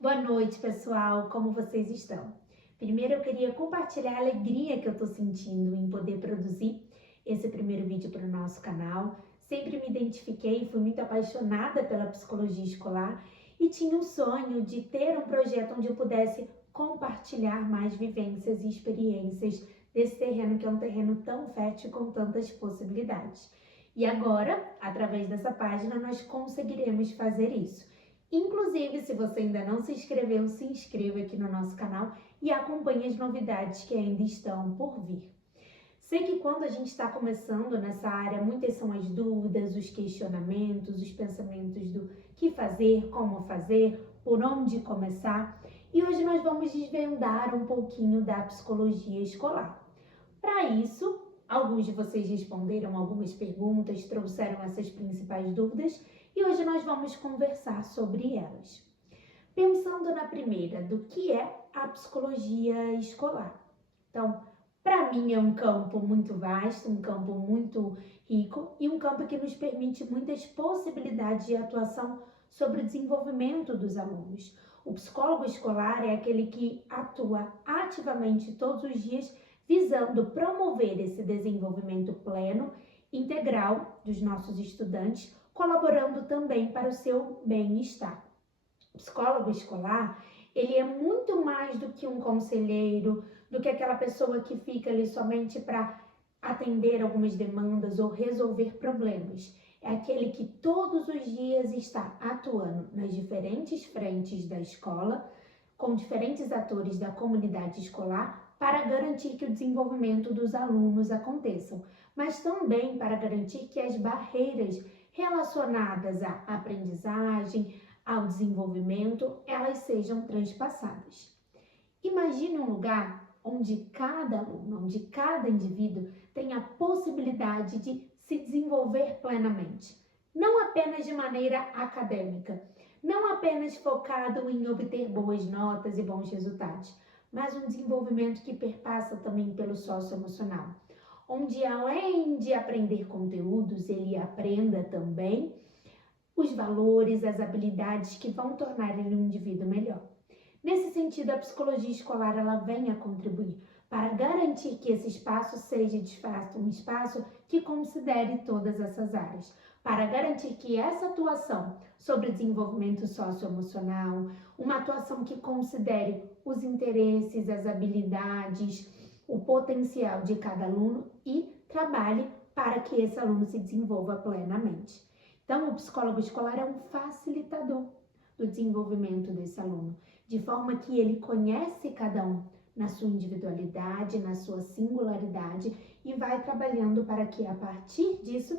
Boa noite, pessoal. Como vocês estão? Primeiro, eu queria compartilhar a alegria que eu estou sentindo em poder produzir esse primeiro vídeo para o nosso canal. Sempre me identifiquei, fui muito apaixonada pela psicologia escolar e tinha um sonho de ter um projeto onde eu pudesse compartilhar mais vivências e experiências desse terreno que é um terreno tão fértil com tantas possibilidades. E agora, através dessa página, nós conseguiremos fazer isso. Inclusive, se você ainda não se inscreveu, se inscreva aqui no nosso canal e acompanhe as novidades que ainda estão por vir. Sei que quando a gente está começando nessa área, muitas são as dúvidas, os questionamentos, os pensamentos do que fazer, como fazer, por onde começar. E hoje nós vamos desvendar um pouquinho da psicologia escolar. Para isso, alguns de vocês responderam algumas perguntas, trouxeram essas principais dúvidas e hoje nós vamos conversar sobre elas. Pensando na primeira, do que é a psicologia escolar. Então, para mim é um campo muito vasto, um campo muito rico e um campo que nos permite muitas possibilidades de atuação sobre o desenvolvimento dos alunos. O psicólogo escolar é aquele que atua ativamente todos os dias visando promover esse desenvolvimento pleno, integral dos nossos estudantes, colaborando também para o seu bem-estar. O psicólogo escolar, ele é muito mais do que um conselheiro, do que aquela pessoa que fica ali somente para atender algumas demandas ou resolver problemas. É aquele que todos os dias está atuando nas diferentes frentes da escola, com diferentes atores da comunidade escolar, para garantir que o desenvolvimento dos alunos aconteçam, mas também para garantir que as barreiras relacionadas à aprendizagem, ao desenvolvimento, elas sejam transpassadas. Imagine um lugar onde cada aluno, onde cada indivíduo tem a possibilidade de se desenvolver plenamente, não apenas de maneira acadêmica, não apenas focado em obter boas notas e bons resultados, mas um desenvolvimento que perpassa também pelo socioemocional, onde além de aprender conteúdos, ele aprenda também os valores, as habilidades que vão tornar ele um indivíduo melhor. Nesse sentido, a psicologia escolar ela vem a contribuir para garantir que esse espaço seja de fato um espaço que considere todas essas áreas, para garantir que essa atuação sobre o desenvolvimento socioemocional, uma atuação que considere os interesses, as habilidades, o potencial de cada aluno e trabalhe para que esse aluno se desenvolva plenamente. Então, o psicólogo escolar é um facilitador do desenvolvimento desse aluno, de forma que ele conhece cada um na sua individualidade, na sua singularidade e vai trabalhando para que a partir disso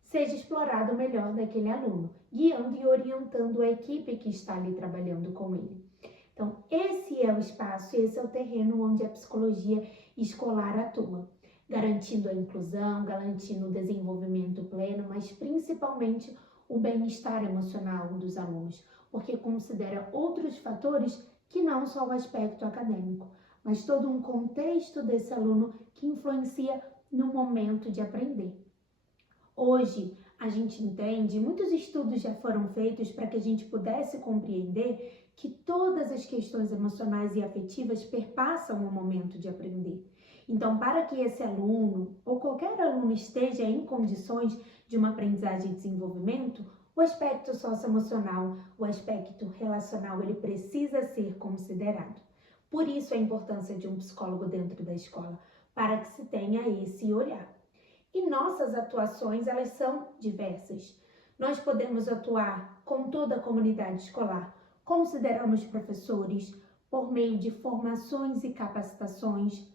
seja explorado o melhor daquele aluno, guiando e orientando a equipe que está ali trabalhando com ele. Então, esse é o espaço, esse é o terreno onde a psicologia escolar atua, garantindo a inclusão, garantindo o desenvolvimento pleno, mas principalmente o bem-estar emocional dos alunos, porque considera outros fatores que não só o aspecto acadêmico, mas todo um contexto desse aluno que influencia no momento de aprender. Hoje, a gente entende, muitos estudos já foram feitos para que a gente pudesse compreender que todas as questões emocionais e afetivas perpassam o momento de aprender. Então, para que esse aluno ou qualquer aluno esteja em condições de uma aprendizagem e desenvolvimento, o aspecto socioemocional, o aspecto relacional, ele precisa ser considerado. Por isso a importância de um psicólogo dentro da escola, para que se tenha esse olhar. E nossas atuações, elas são diversas. Nós podemos atuar com toda a comunidade escolar, considerando os professores por meio de formações e capacitações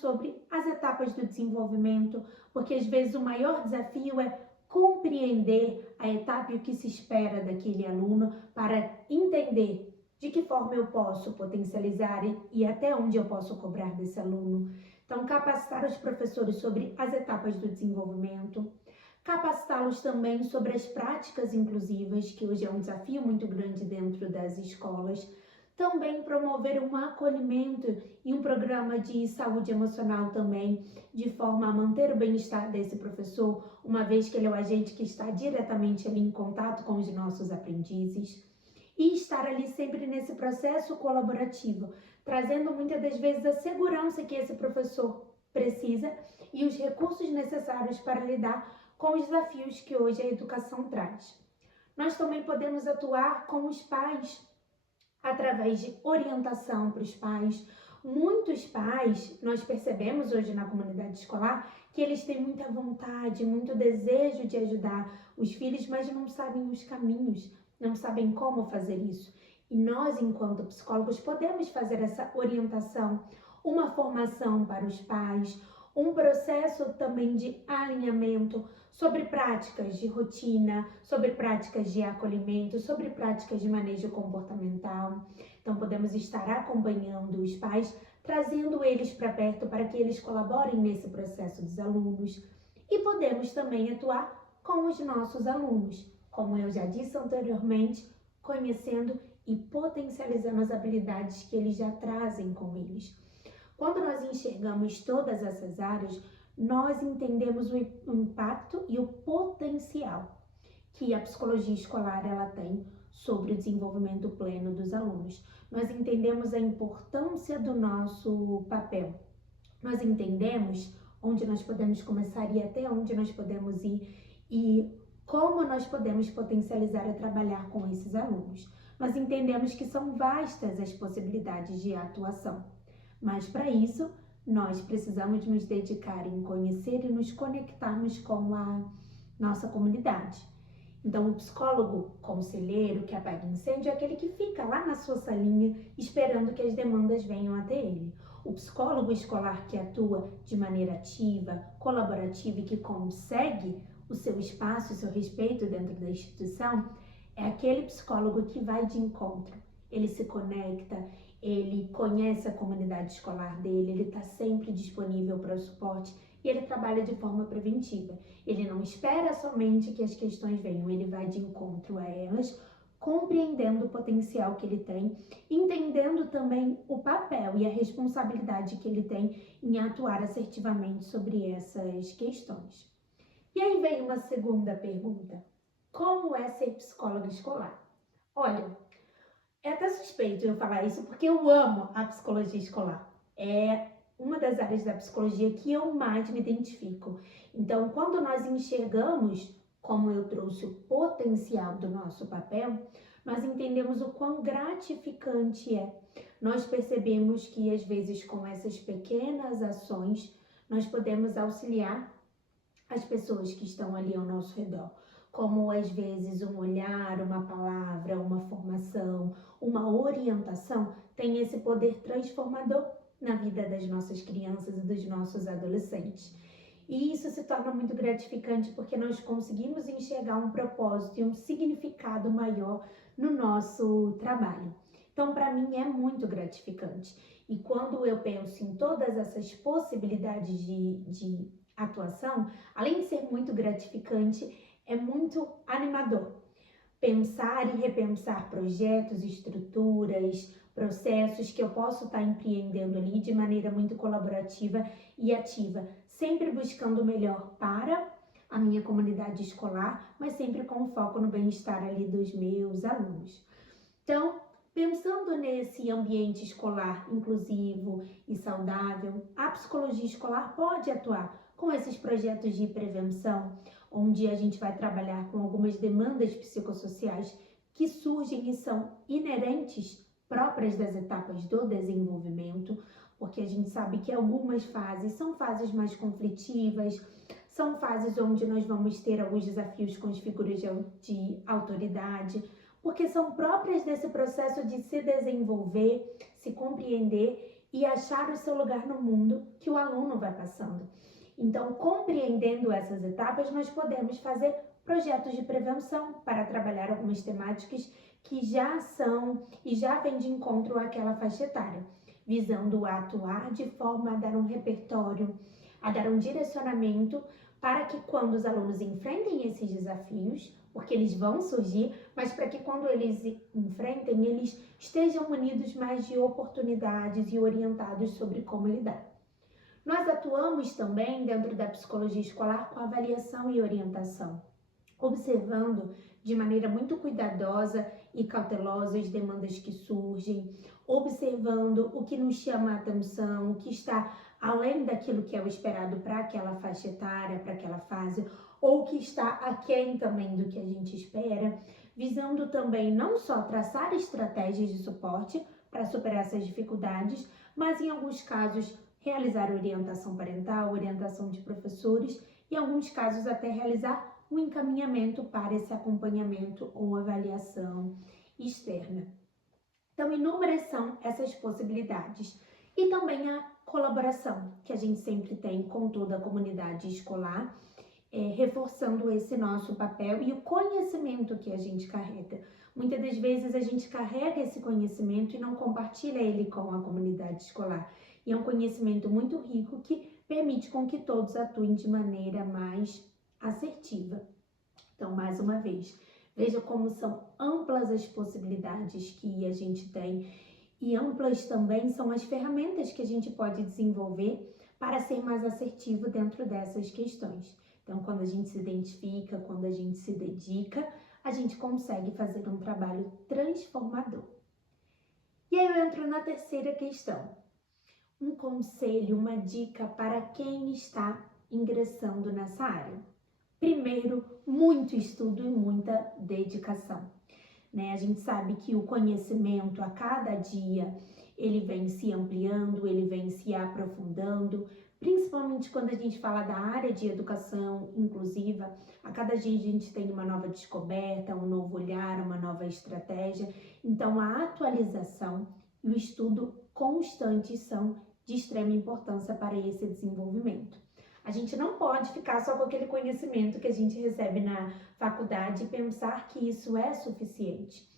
sobre as etapas do desenvolvimento, porque às vezes o maior desafio é compreender a etapa e o que se espera daquele aluno para entender de que forma eu posso potencializar e até onde eu posso cobrar desse aluno. Então, capacitar os professores sobre as etapas do desenvolvimento, capacitá-los também sobre as práticas inclusivas, que hoje é um desafio muito grande dentro das escolas, também promover um acolhimento e um programa de saúde emocional também, de forma a manter o bem-estar desse professor, uma vez que ele é o agente que está diretamente ali em contato com os nossos aprendizes. e estar ali sempre nesse processo colaborativo, trazendo muitas das vezes a segurança que esse professor precisa e os recursos necessários para lidar com os desafios que hoje a educação traz. Nós também podemos atuar com os pais, através de orientação para os pais. Muitos pais, nós percebemos hoje na comunidade escolar, que eles têm muita vontade, muito desejo de ajudar os filhos, mas não sabem os caminhos, não sabem como fazer isso. E nós, enquanto psicólogos, podemos fazer essa orientação, uma formação para os pais, um processo também de alinhamento sobre práticas de rotina, sobre práticas de acolhimento, sobre práticas de manejo comportamental. Então, podemos estar acompanhando os pais, trazendo eles para perto para que eles colaborem nesse processo dos alunos. E podemos também atuar com os nossos alunos, como eu já disse anteriormente, conhecendo e potencializando as habilidades que eles já trazem com eles. Quando nós enxergamos todas essas áreas, nós entendemos o impacto e o potencial que a psicologia escolar ela tem sobre o desenvolvimento pleno dos alunos. Nós entendemos a importância do nosso papel. Nós entendemos onde nós podemos começar e até onde nós podemos ir e como nós podemos potencializar e trabalhar com esses alunos. Nós entendemos que são vastas as possibilidades de atuação, mas para isso nós precisamos nos dedicar em conhecer e nos conectarmos com a nossa comunidade. Então, o psicólogo conselheiro que apaga incêndio é aquele que fica lá na sua salinha esperando que as demandas venham até ele. O psicólogo escolar que atua de maneira ativa, colaborativa e que consegue o seu espaço, o seu respeito dentro da instituição, é aquele psicólogo que vai de encontro. Ele se conecta, ele conhece a comunidade escolar dele, ele está sempre disponível para o suporte e ele trabalha de forma preventiva. Ele não espera somente que as questões venham, ele vai de encontro a elas, compreendendo o potencial que ele tem, entendendo também o papel e a responsabilidade que ele tem em atuar assertivamente sobre essas questões. E aí vem uma segunda pergunta: como é ser psicóloga escolar? Olha, é até suspeito eu falar isso porque eu amo a psicologia escolar. É uma das áreas da psicologia que eu mais me identifico. Então, quando nós enxergamos, como eu trouxe, o potencial do nosso papel, nós entendemos o quão gratificante é. Nós percebemos que, às vezes, com essas pequenas ações, nós podemos auxiliar as pessoas que estão ali ao nosso redor. Como, às vezes, um olhar, uma palavra, uma formação, uma orientação tem esse poder transformador na vida das nossas crianças e dos nossos adolescentes. E isso se torna muito gratificante porque nós conseguimos enxergar um propósito e um significado maior no nosso trabalho. Então, para mim, é muito gratificante. E quando eu penso em todas essas possibilidades de atuação, além de ser muito gratificante, é muito animador. Pensar e repensar projetos, estruturas, processos que eu posso estar empreendendo ali de maneira muito colaborativa e ativa, sempre buscando o melhor para a minha comunidade escolar, mas sempre com foco no bem-estar ali dos meus alunos. Então, pensando nesse ambiente escolar inclusivo e saudável, a psicologia escolar pode atuar com esses projetos de prevenção, onde a gente vai trabalhar com algumas demandas psicossociais que surgem e são inerentes, próprias das etapas do desenvolvimento, porque a gente sabe que algumas fases são fases mais conflitivas, são fases onde nós vamos ter alguns desafios com as figuras de autoridade, porque são próprias desse processo de se desenvolver, se compreender e achar o seu lugar no mundo que o aluno vai passando. Então, compreendendo essas etapas, nós podemos fazer projetos de prevenção para trabalhar algumas temáticas que já são e já vêm de encontro àquela faixa etária, visando a atuar de forma a dar um repertório, a dar um direcionamento para que quando os alunos enfrentem esses desafios, porque eles vão surgir, mas para que quando eles enfrentem, eles estejam munidos mais de oportunidades e orientados sobre como lidar. Nós atuamos também dentro da psicologia escolar com avaliação e orientação, observando de maneira muito cuidadosa e cautelosa as demandas que surgem, observando o que nos chama a atenção, o que está além daquilo que é o esperado para aquela faixa etária, para aquela fase, ou que está aquém também do que a gente espera, visando também não só traçar estratégias de suporte para superar essas dificuldades, mas em alguns casos realizar orientação parental, orientação de professores e em alguns casos até realizar um encaminhamento para esse acompanhamento ou avaliação externa. Então, inúmeras são essas possibilidades. E também a colaboração, que a gente sempre tem com toda a comunidade escolar, reforçando esse nosso papel e o conhecimento que a gente carrega. Muitas das vezes a gente carrega esse conhecimento e não compartilha ele com a comunidade escolar. E é um conhecimento muito rico que permite com que todos atuem de maneira mais assertiva. Então, mais uma vez, veja como são amplas as possibilidades que a gente tem e amplas também são as ferramentas que a gente pode desenvolver para ser mais assertivo dentro dessas questões. Então, quando a gente se identifica, quando a gente se dedica, a gente consegue fazer um trabalho transformador. E aí eu entro na terceira questão. Um conselho, uma dica para quem está ingressando nessa área. Primeiro, muito estudo e muita dedicação. A gente sabe que o conhecimento a cada dia ele vem se ampliando, ele vem se aprofundando, principalmente quando a gente fala da área de educação inclusiva. A cada dia a gente tem uma nova descoberta, um novo olhar, uma nova estratégia. Então, a atualização e o estudo constante são de extrema importância para esse desenvolvimento. A gente não pode ficar só com aquele conhecimento que a gente recebe na faculdade e pensar que isso é suficiente.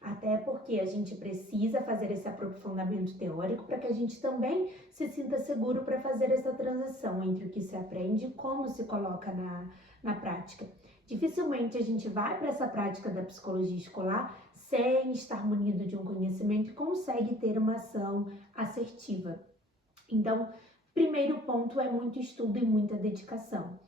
Até porque a gente precisa fazer esse aprofundamento teórico para que a gente também se sinta seguro para fazer essa transição entre o que se aprende e como se coloca na prática. Dificilmente a gente vai para essa prática da psicologia escolar sem estar munido de um conhecimento e consegue ter uma ação assertiva. Então, primeiro ponto é muito estudo e muita dedicação.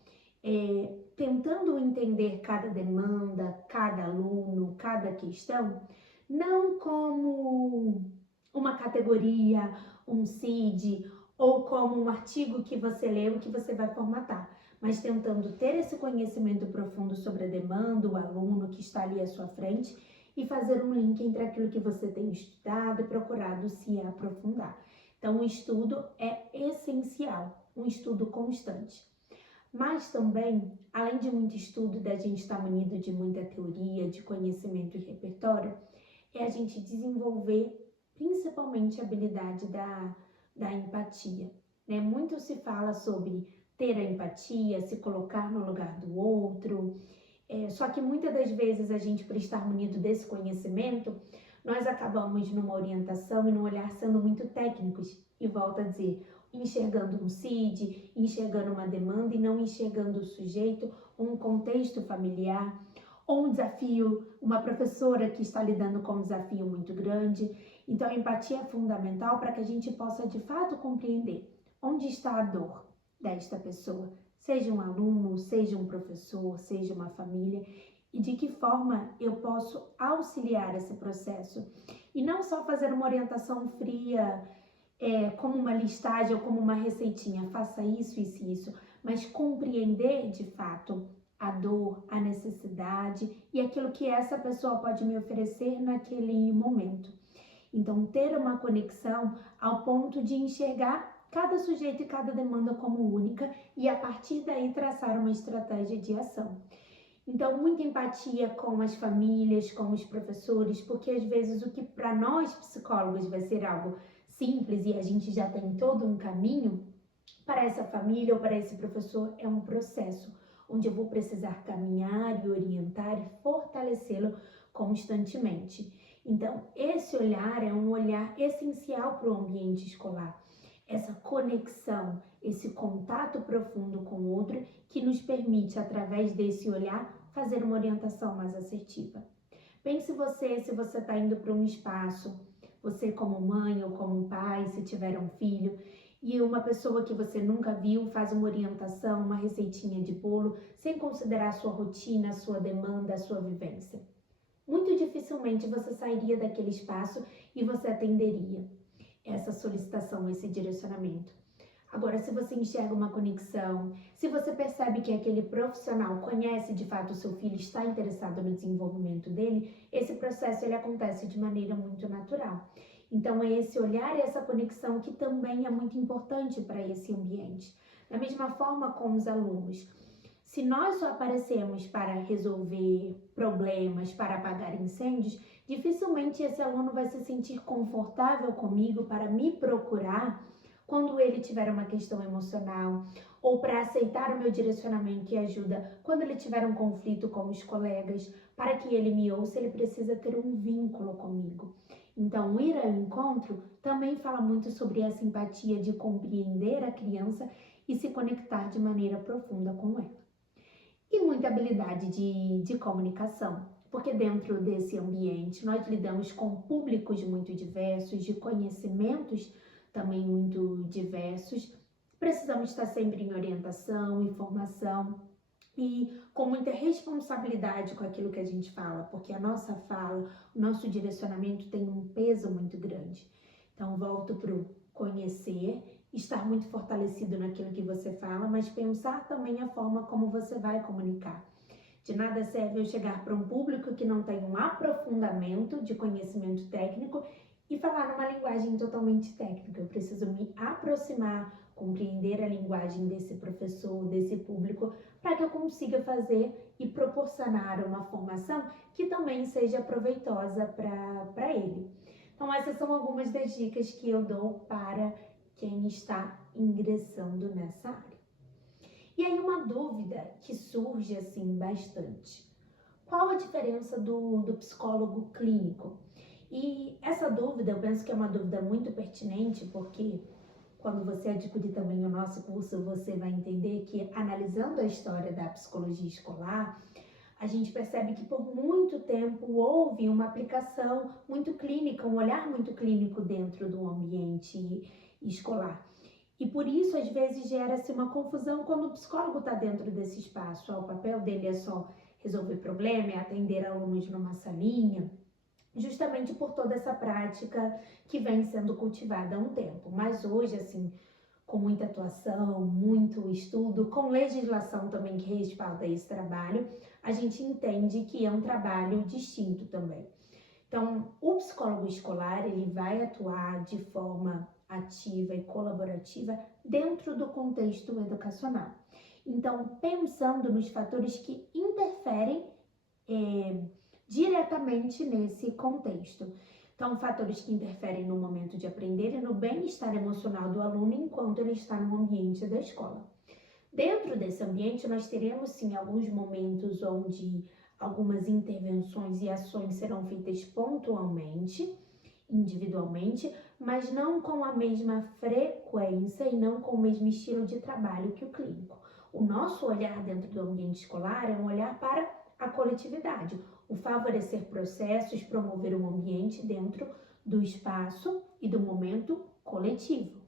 Tentando entender cada demanda, cada aluno, cada questão, não como uma categoria, um CID ou como um artigo que você leu que você vai formatar, mas tentando ter esse conhecimento profundo sobre a demanda, o aluno que está ali à sua frente e fazer um link entre aquilo que você tem estudado e procurado se aprofundar. Então, o estudo é essencial, um estudo constante. Mas também, além de muito estudo, da gente estar munido de muita teoria, de conhecimento e repertório, é a gente desenvolver principalmente a habilidade da empatia. Muito se fala sobre ter a empatia, se colocar no lugar do outro, só que muitas das vezes a gente, por estar munido desse conhecimento, nós acabamos numa orientação e num olhar sendo muito técnicos, e volto a dizer, enxergando um CID, enxergando uma demanda e não enxergando o sujeito, um contexto familiar, ou um desafio, uma professora que está lidando com um desafio muito grande. Então, a empatia é fundamental para que a gente possa, de fato, compreender onde está a dor desta pessoa, seja um aluno, seja um professor, seja uma família, e de que forma eu posso auxiliar esse processo. E não só fazer uma orientação fria, como uma listagem ou como uma receitinha, faça isso, isso e isso, mas compreender de fato a dor, a necessidade e aquilo que essa pessoa pode me oferecer naquele momento. Então, ter uma conexão ao ponto de enxergar cada sujeito e cada demanda como única e a partir daí traçar uma estratégia de ação. Então, muita empatia com as famílias, com os professores, porque às vezes o que para nós psicólogos vai ser algo simples e a gente já tem todo um caminho, para essa família ou para esse professor é um processo onde eu vou precisar caminhar e orientar e fortalecê-lo constantemente. Então, esse olhar é um olhar essencial para o ambiente escolar. Essa conexão, esse contato profundo com o outro que nos permite, através desse olhar, fazer uma orientação mais assertiva. Pense se você está indo para um espaço, você como mãe ou como pai, se tiver um filho, e uma pessoa que você nunca viu faz uma orientação, uma receitinha de bolo, sem considerar a sua rotina, a sua demanda, a sua vivência. Muito dificilmente você sairia daquele espaço e você atenderia essa solicitação, esse direcionamento. Agora, se você enxerga uma conexão, se você percebe que aquele profissional conhece de fato o seu filho, está interessado no desenvolvimento dele, esse processo ele acontece de maneira muito natural. Então, é esse olhar e essa conexão que também é muito importante para esse ambiente. Da mesma forma com os alunos. Se nós só aparecemos para resolver problemas, para apagar incêndios, dificilmente esse aluno vai se sentir confortável comigo para me procurar quando ele tiver uma questão emocional, ou para aceitar o meu direcionamento e ajuda quando ele tiver um conflito com os colegas, para que ele me ouça, ele precisa ter um vínculo comigo. Então, ir ao encontro também fala muito sobre essa empatia de compreender a criança e se conectar de maneira profunda com ela. E muita habilidade de comunicação, porque dentro desse ambiente nós lidamos com públicos muito diversos, de conhecimentos também muito diversos. Precisamos estar sempre em orientação, informação e com muita responsabilidade com aquilo que a gente fala, porque a nossa fala, o nosso direcionamento tem um peso muito grande. Então, volto para o conhecer, estar muito fortalecido naquilo que você fala, mas pensar também a forma como você vai comunicar. De nada serve eu chegar para um público que não tem um aprofundamento de conhecimento técnico e falar numa linguagem totalmente técnica. Eu preciso me aproximar, compreender a linguagem desse professor, desse público, para que eu consiga fazer e proporcionar uma formação que também seja proveitosa para ele. Então, essas são algumas das dicas que eu dou para quem está ingressando nessa área. E aí uma dúvida que surge assim bastante. Qual a diferença do psicólogo clínico? E essa dúvida, eu penso que é uma dúvida muito pertinente, porque quando você adquirir também o nosso curso, você vai entender que, analisando a história da psicologia escolar, a gente percebe que por muito tempo houve uma aplicação muito clínica, um olhar muito clínico dentro do ambiente escolar. E por isso, às vezes, gera-se uma confusão quando o psicólogo está dentro desse espaço. O papel dele é só resolver problema, é atender alunos numa salinha, justamente por toda essa prática que vem sendo cultivada há um tempo. Mas hoje, assim, com muita atuação, muito estudo, com legislação também que respalda esse trabalho, a gente entende que é um trabalho distinto também. Então, o psicólogo escolar, ele vai atuar de forma ativa e colaborativa dentro do contexto educacional. Então, pensando nos fatores que interferem diretamente nesse contexto. Então, fatores que interferem no momento de aprender e no bem-estar emocional do aluno enquanto ele está no ambiente da escola. Dentro desse ambiente, nós teremos sim alguns momentos onde algumas intervenções e ações serão feitas pontualmente, individualmente, mas não com a mesma frequência e não com o mesmo estilo de trabalho que o clínico. O nosso olhar dentro do ambiente escolar é um olhar para a coletividade, o favorecer processos, promover um ambiente dentro do espaço e do momento coletivo.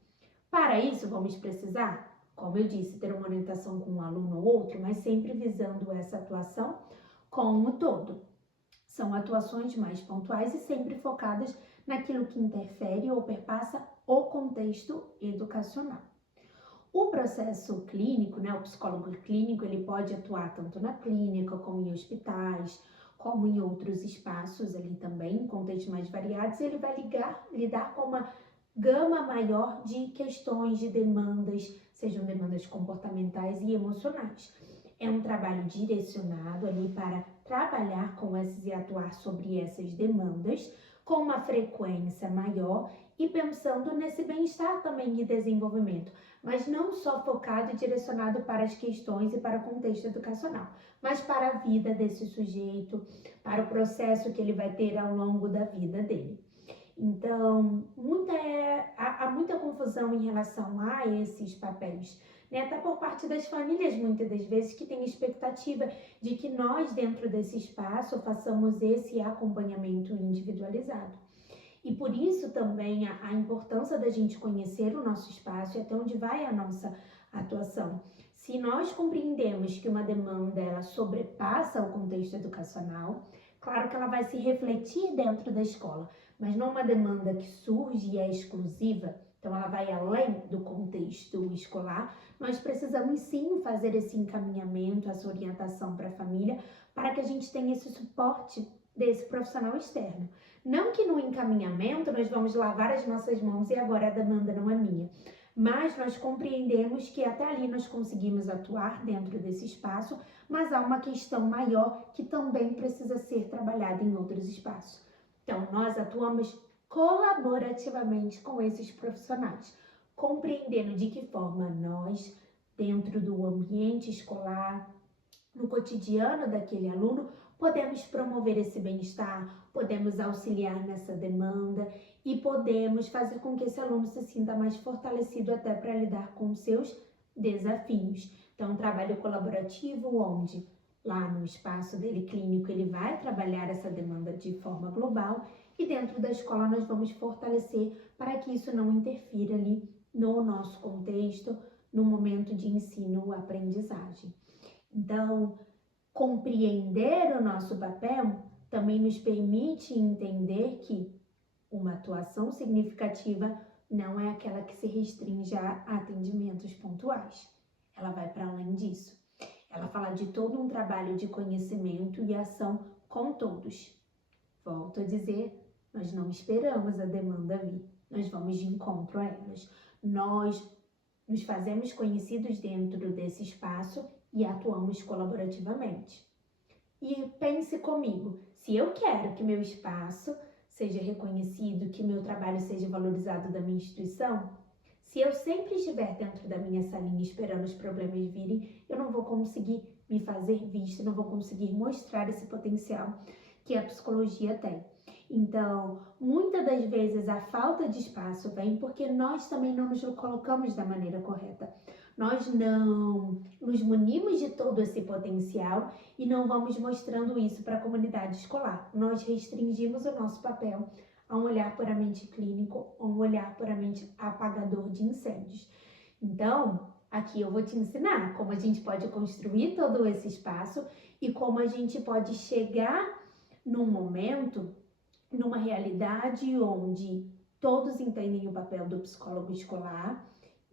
Para isso, vamos precisar, como eu disse, ter uma orientação com um aluno ou outro, mas sempre visando essa atuação como um todo. São atuações mais pontuais e sempre focadas naquilo que interfere ou perpassa o contexto educacional. O processo clínico, o psicólogo clínico, ele pode atuar tanto na clínica, como em hospitais, como em outros espaços ali também, em contextos mais variados, ele vai lidar com uma gama maior de questões, de demandas, sejam demandas comportamentais e emocionais. É um trabalho direcionado ali para trabalhar com essas e atuar sobre essas demandas com uma frequência maior e pensando nesse bem-estar também e desenvolvimento, mas não só focado e direcionado para as questões e para o contexto educacional, mas para a vida desse sujeito, para o processo que ele vai ter ao longo da vida dele. Então, há muita confusão em relação a esses papéis, até por parte das famílias, muitas das vezes, que têm expectativa de que nós, dentro desse espaço, façamos esse acompanhamento individualizado. E por isso também a importância da gente conhecer o nosso espaço e até onde vai a nossa atuação. Se nós compreendemos que uma demanda ela sobrepassa o contexto educacional, claro que ela vai se refletir dentro da escola, mas não uma demanda que surge e é exclusiva, então ela vai além do contexto escolar. Nós precisamos sim fazer esse encaminhamento, essa orientação para a família, para que a gente tenha esse suporte desse profissional externo. Não que no encaminhamento nós vamos lavar as nossas mãos e agora a demanda não é minha, mas nós compreendemos que até ali nós conseguimos atuar dentro desse espaço, mas há uma questão maior que também precisa ser trabalhada em outros espaços. Então, nós atuamos colaborativamente com esses profissionais, compreendendo de que forma nós, dentro do ambiente escolar, no cotidiano daquele aluno, podemos promover esse bem-estar, podemos auxiliar nessa demanda e podemos fazer com que esse aluno se sinta mais fortalecido até para lidar com seus desafios. Então, um trabalho colaborativo onde lá no espaço dele clínico ele vai trabalhar essa demanda de forma global e dentro da escola nós vamos fortalecer para que isso não interfira ali no nosso contexto, no momento de ensino-aprendizagem. Então, compreender o nosso papel também nos permite entender que uma atuação significativa não é aquela que se restringe a atendimentos pontuais. Ela vai para além disso. Ela fala de todo um trabalho de conhecimento e ação com todos. Volto a dizer, nós não esperamos a demanda vir, nós vamos de encontro a elas. Nós nos fazemos conhecidos dentro desse espaço e atuamos colaborativamente. E pense comigo, se eu quero que meu espaço seja reconhecido, que meu trabalho seja valorizado da minha instituição, se eu sempre estiver dentro da minha salinha esperando os problemas virem, eu não vou conseguir me fazer vista, não vou conseguir mostrar esse potencial que a psicologia tem. Então, muitas das vezes a falta de espaço vem porque nós também não nos colocamos da maneira correta. Nós não nos munimos de todo esse potencial e não vamos mostrando isso para a comunidade escolar. Nós restringimos o nosso papel a um olhar puramente clínico, a um olhar puramente apagador de incêndios. Então, aqui eu vou te ensinar como a gente pode construir todo esse espaço e como a gente pode chegar num momento, numa realidade onde todos entendem o papel do psicólogo escolar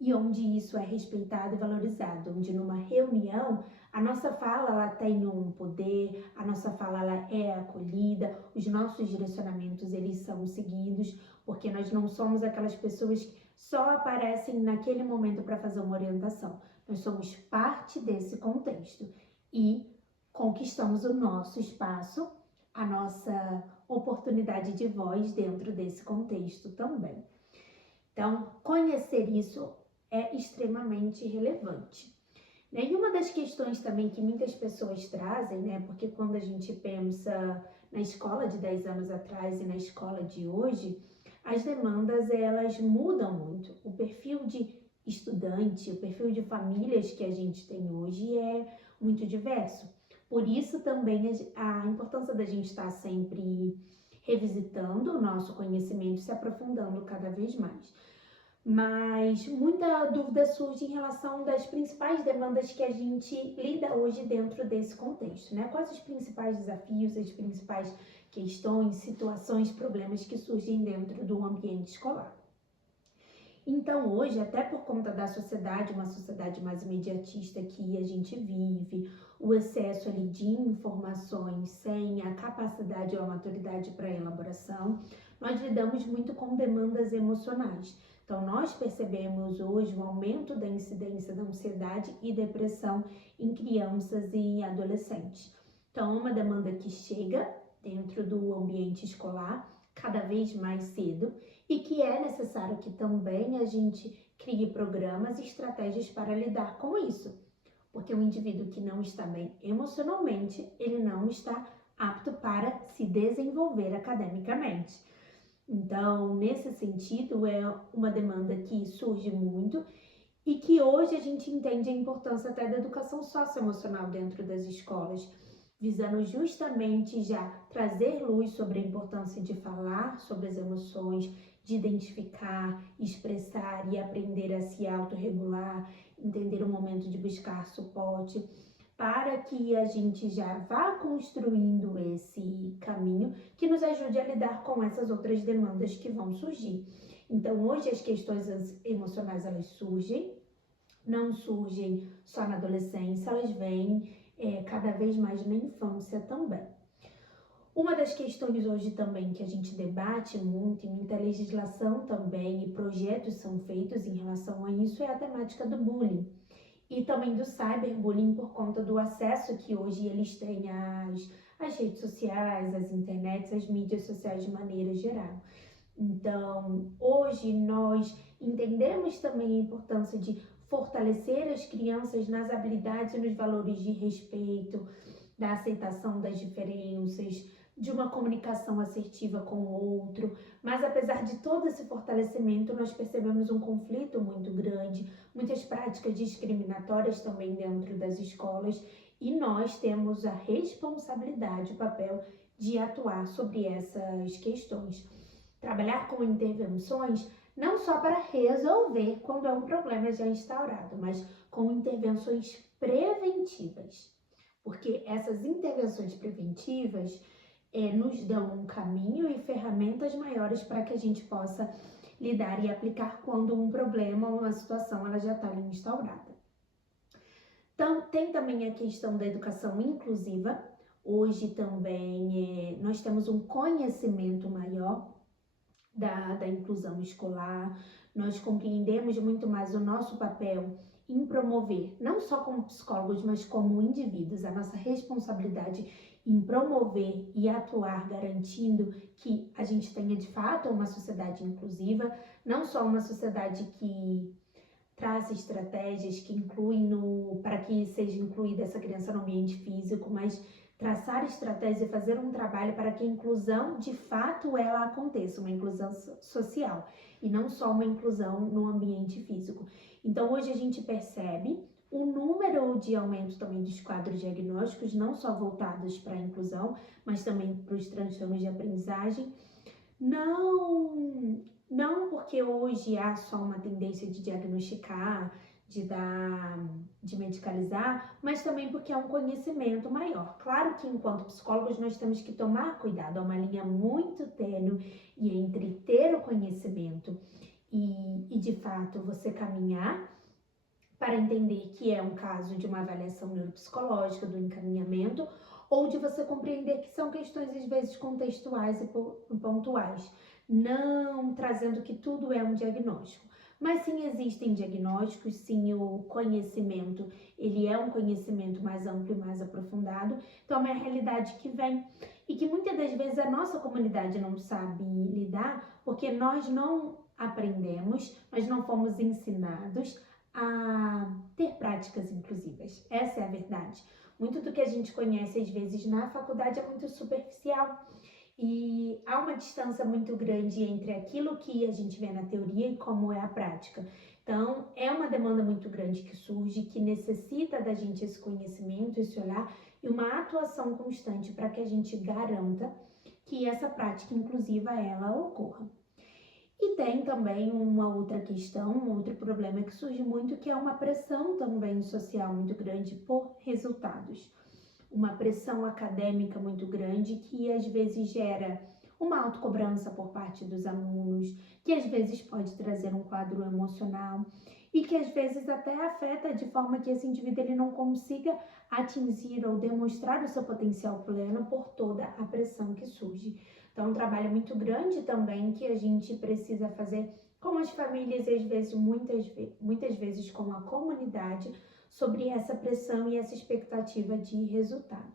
e onde isso é respeitado e valorizado, onde numa reunião a nossa fala ela tem um poder, a nossa fala ela é acolhida, os nossos direcionamentos eles são seguidos, porque nós não somos aquelas pessoas que só aparecem naquele momento para fazer uma orientação. Nós somos parte desse contexto e conquistamos o nosso espaço, a nossa oportunidade de voz dentro desse contexto também. Então, conhecer isso é extremamente relevante. E uma das questões também que muitas pessoas trazem, né, porque quando a gente pensa na escola de 10 anos atrás e na escola de hoje, as demandas elas mudam muito. O perfil de estudante, o perfil de famílias que a gente tem hoje é muito diverso. Por isso também a importância da gente estar sempre revisitando o nosso conhecimento, se aprofundando cada vez mais. Mas muita dúvida surge em relação das principais demandas que a gente lida hoje dentro desse contexto, né? Quais os principais desafios, as principais questões, situações, problemas que surgem dentro do ambiente escolar. Então hoje, até por conta da sociedade, uma sociedade mais imediatista que a gente vive, o excesso ali de informações sem a capacidade ou a maturidade para elaboração, nós lidamos muito com demandas emocionais. Então nós percebemos hoje um aumento da incidência da ansiedade e depressão em crianças e adolescentes. Então uma demanda que chega dentro do ambiente escolar cada vez mais cedo e que é necessário que também a gente crie programas e estratégias para lidar com isso. Porque o indivíduo que não está bem emocionalmente, ele não está apto para se desenvolver academicamente. Então, nesse sentido, é uma demanda que surge muito e que hoje a gente entende a importância até da educação socioemocional dentro das escolas. visando justamente já trazer luz sobre a importância de falar sobre as emoções, de identificar, expressar e aprender a se autorregular, entender o momento de buscar suporte, para que a gente já vá construindo esse caminho que nos ajude a lidar com essas outras demandas que vão surgir. Então, hoje as questões emocionais elas surgem, não surgem só na adolescência, elas vêm cada vez mais na infância também. Uma das questões hoje também que a gente debate muito, e muita legislação também e projetos são feitos em relação a isso, é a temática do bullying. E também do cyberbullying por conta do acesso que hoje eles têm às redes sociais, às internets, às mídias sociais de maneira geral. Então, hoje nós entendemos também a importância de fortalecer as crianças nas habilidades e nos valores de respeito, da aceitação das diferenças, de uma comunicação assertiva com o outro, mas apesar de todo esse fortalecimento, nós percebemos um conflito muito grande, muitas práticas discriminatórias também dentro das escolas, e nós temos a responsabilidade, o papel de atuar sobre essas questões. Trabalhar com intervenções não só para resolver quando é um problema já instaurado, mas com intervenções preventivas, porque essas intervenções preventivas nos dão um caminho e ferramentas maiores para que a gente possa lidar e aplicar quando um problema ou uma situação ela já está instaurada. Então, tem também a questão da educação inclusiva. Hoje também nós temos um conhecimento maior da inclusão escolar, nós compreendemos muito mais o nosso papel em promover, não só como psicólogos, mas como indivíduos, a nossa responsabilidade em promover e atuar garantindo que a gente tenha de fato uma sociedade inclusiva, não só uma sociedade que traz estratégias que incluem para que seja incluída essa criança no ambiente físico, mas traçar estratégias e fazer um trabalho para que a inclusão, de fato, ela aconteça, uma inclusão social, e não só uma inclusão no ambiente físico. Então, hoje a gente percebe o número de aumento também dos quadros diagnósticos, não só voltados para a inclusão, mas também para os transtornos de aprendizagem. Não porque hoje há só uma tendência de diagnosticar, de medicalizar, mas também porque há um conhecimento maior. Claro que enquanto psicólogos nós temos que tomar cuidado, há uma linha muito tênue entre ter o conhecimento e de fato você caminhar para entender que é um caso de uma avaliação neuropsicológica, do encaminhamento, ou de você compreender que são questões às vezes contextuais e pontuais, não trazendo que tudo é um diagnóstico. Mas sim, existem diagnósticos, sim, o conhecimento, ele é um conhecimento mais amplo e mais aprofundado, então é uma realidade que vem e que muitas das vezes a nossa comunidade não sabe lidar, porque nós não aprendemos, nós não fomos ensinados a ter práticas inclusivas. Essa é a verdade. Muito do que a gente conhece às vezes na faculdade é muito superficial. E há uma distância muito grande entre aquilo que a gente vê na teoria e como é a prática. Então, é uma demanda muito grande que surge, que necessita da gente esse conhecimento, esse olhar e uma atuação constante para que a gente garanta que essa prática inclusiva ela ocorra. E tem também uma outra questão, um outro problema que surge muito, que é uma pressão também social muito grande por resultados. Uma pressão acadêmica muito grande que às vezes gera uma autocobrança por parte dos alunos, que às vezes pode trazer um quadro emocional e que às vezes até afeta de forma que esse indivíduo ele não consiga atingir ou demonstrar o seu potencial pleno por toda a pressão que surge. Então, um trabalho muito grande também que a gente precisa fazer com as famílias e às vezes, muitas vezes com a comunidade, sobre essa pressão e essa expectativa de resultado.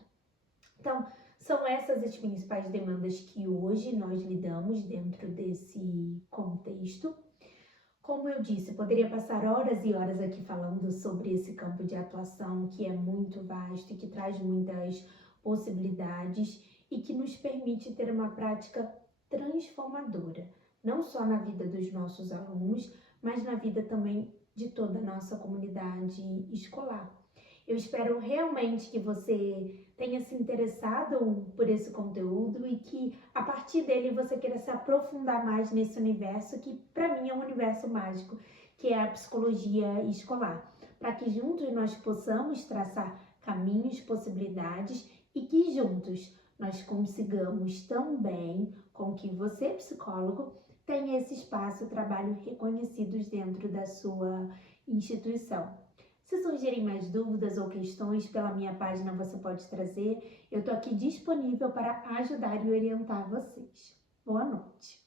Então, são essas as principais demandas que hoje nós lidamos dentro desse contexto. Como eu disse, poderia passar horas e horas aqui falando sobre esse campo de atuação que é muito vasto e que traz muitas possibilidades e que nos permite ter uma prática transformadora, não só na vida dos nossos alunos, mas na vida também de toda a nossa comunidade escolar. Eu espero realmente que você tenha se interessado por esse conteúdo e que a partir dele você queira se aprofundar mais nesse universo que para mim é um universo mágico, que é a psicologia escolar, para que juntos nós possamos traçar caminhos, possibilidades e que juntos nós consigamos também com que você, psicólogo, tenha esse espaço e trabalho reconhecidos dentro da sua instituição. Se surgirem mais dúvidas ou questões pela minha página, você pode trazer. Eu estou aqui disponível para ajudar e orientar vocês. Boa noite!